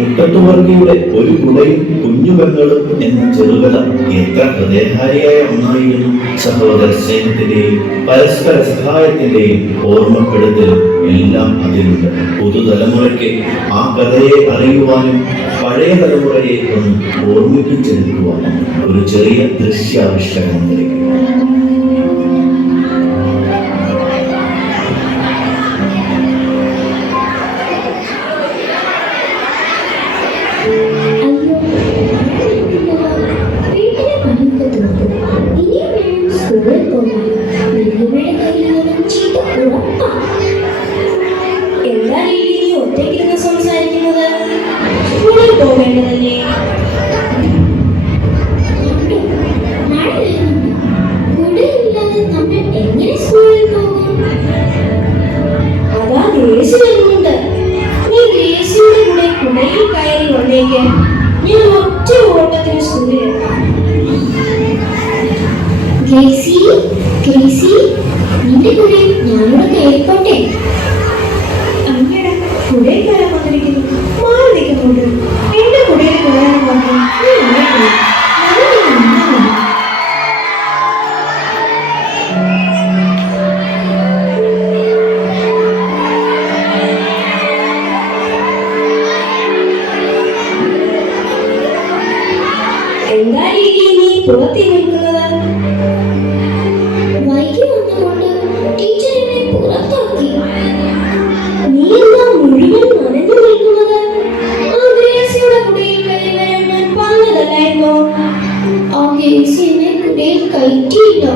മുട്ടത്തുവർക്കിയുടെ ഒരു കുടയും കുഞ്ഞുപെങ്ങളും എന്ന ചെറുകഥ എത്ര ഹൃദയഹാരിയായ ഒന്നായിരുന്നു. സഹോദര സ്നേഹത്തിന്റെയും പരസ്പര സഹായത്തിന്റെയും ഓർമ്മപ്പെടുത്തലും എല്ലാം അതിലുണ്ട്. പുതുതലമുറയ്ക്ക് ആ കഥയെ അറിയുവാനും പഴയ തലമുറയെ ഒന്ന് ഓർമ്മിപ്പിച്ചെടുക്കുവാനും ഒരു ചെറിയ ദൃശ്യാവിഷ്കരണം നൽകി. എന്താ രീതി ഒറ്റയ്ക്കിരുന്ന് സംസാരിക്കുന്നത്? സ്കൂളിൽ പോകേണ്ടതല്ലേ? അതാ ഗ്രേസി വരുന്നുണ്ട്. നീ ഗ്രേസിയുടെ കൂടെ കുടയിൽ കയറി വന്നേക്ക്. ഞാൻ ഒറ്റ ഓട്ടത്തിന് സ്കൂളിലെത്താം. ഗ്രേസി, ഗ്രേസി, നിന്റെ കൂടെ ഞാനോട് കയറിക്കോട്ടെ? അമ്മയുടെ കുടയിൽ കയറാൻ വന്നിരിക്കുന്നു. മാറി നിൽക്കുന്നുണ്ട്. എന്റെ കുടയിൽ കയറാൻ പറഞ്ഞു. എന്താ രീതി നീ പുറത്തി നിൽക്കുന്നത്? വൈകി വന്നുകൊണ്ട് ടീച്ചർ എന്നെ പുറത്താക്കി. നീ എന്താ മുഴുവൻ നനഞ്ഞു നിൽക്കുന്നത്? ആ ഗ്രേസിയുടെ കുടയിൽ കയറി വരാൻ ഞാൻ പറഞ്ഞതല്ലായിരുന്നോ? ആ ഗ്രേസി എന്നെ കുടയിൽ കയറ്റിയില്ല.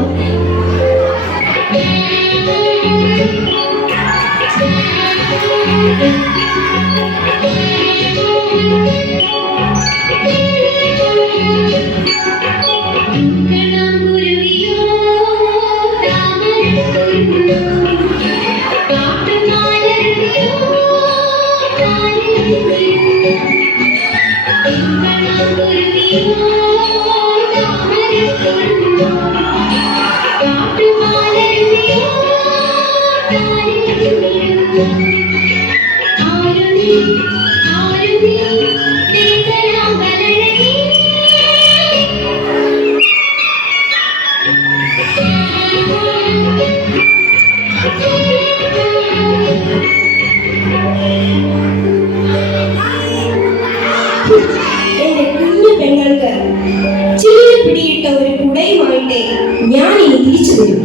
എന്റെ കുഞ്ഞു പെങ്ങൾക്ക് ചീര പിടിയിട്ട ഒരു കുടയുമായിട്ടേ ഞാൻ ഇനി തിരിച്ചു വരും.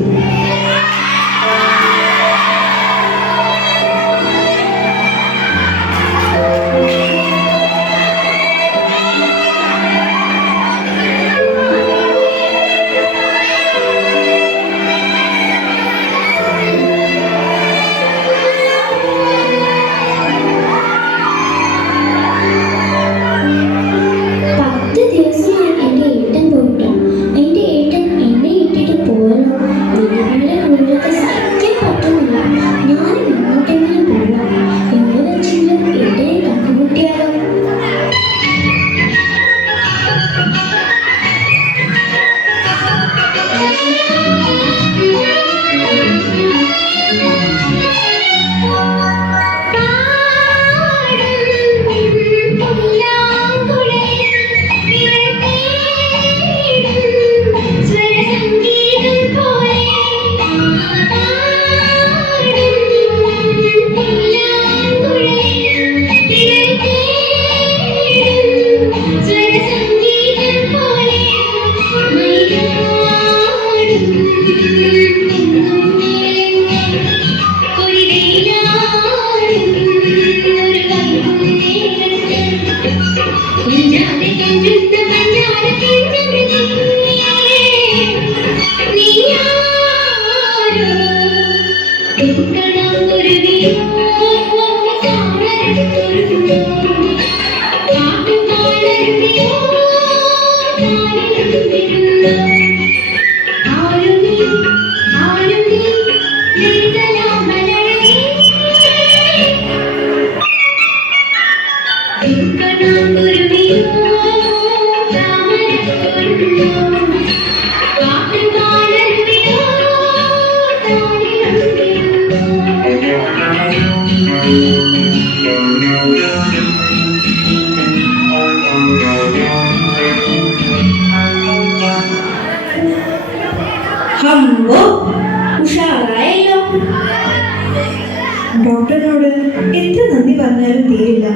ഡോക്ടറിനോട് എത്ര നന്ദി പറഞ്ഞാലും തീരില്ല.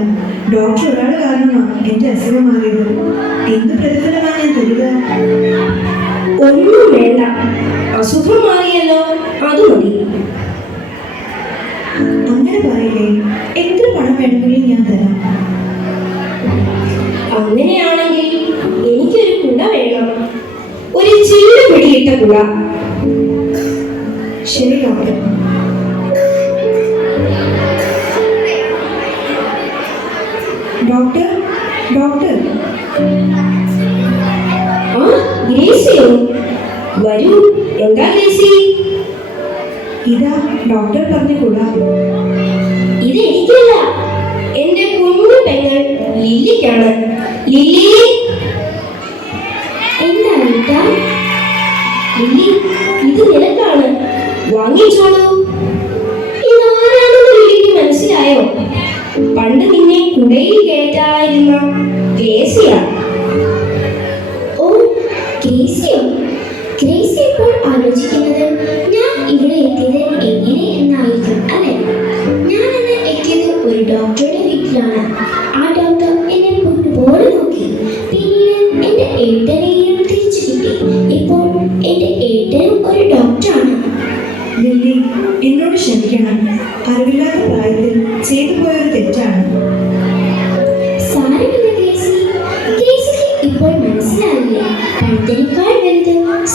ഡോക്ടർ ഒരാൾ കാരണമാണ് എന്റെ അസുഖം മാറിയത്. എന്ത് പ്രതിഫലമാണ് ഞാൻ തരിക? ഒന്നും വേണ്ട, അസുഖം മാറിയല്ലോ, അത് മതി. അങ്ങനെ പറയില്ലേ, എത്ര പണം വേണമെങ്കിലും ഞാൻ തരാം. അങ്ങനെയാണെങ്കിൽ എനിക്കൊരു കുട വേണം, ഒരു ചില്ല് പിടിയിട്ട കുട. ശരി ഡോക്ടർ. ഡോക്ടർ ഡോക്ടർ ആ ഗ്രേസിയോ, വരൂ. എന്താ ഗ്രേസി? ഇതാ ഡോക്ടർ പറഞ്ഞ കൂട. ഇത് എനിക്കല്ല, എന്റെ കുഞ്ഞു പെങ്ങൾ ലില്ലിക്കാണ്. ലില്ലി, എന്താണ് ഏട്ടാ? ലില്ലി, ഇത് നിനക്കാണ്, വാങ്ങിച്ചോളൂ. ഇതാരാണെന്ന് ലില്ലിക്ക് മനസ്സിലായോ? പണ്ട് നിന്നെ കുടയിൽ കേട്ടായിരുന്ന ഗ്രേസിയാ. ഓ, ഗ്രേസിയോ? ഗ്രേസി ഇപ്പോൾ ആലോചിക്കുന്നത് ഞാൻ ഇവിടെ എത്തിയത് എങ്ങനെ എന്നായിരിക്കും അല്ലെ? ഞാൻ അന്ന് എത്തിയത് ഒരു ഡോക്ടറുടെ വീട്ടിലാണ്. ആ ഡോക്ടർ എന്നെ പൊന്നുപോലെ നോക്കി. പിന്നീട് എന്റെ ഏട്ടനെയും തിരിച്ചു കിട്ടി. ഇപ്പോൾ എന്റെ ഏട്ടനും ഒരു ഡോക്ടറാണ്. ലില്ലി, എന്നോട് ക്ഷമിക്കണം. അറിവില്ലാത്ത പ്രായത്തിൽ ചെയ്തു പോയ ഒരു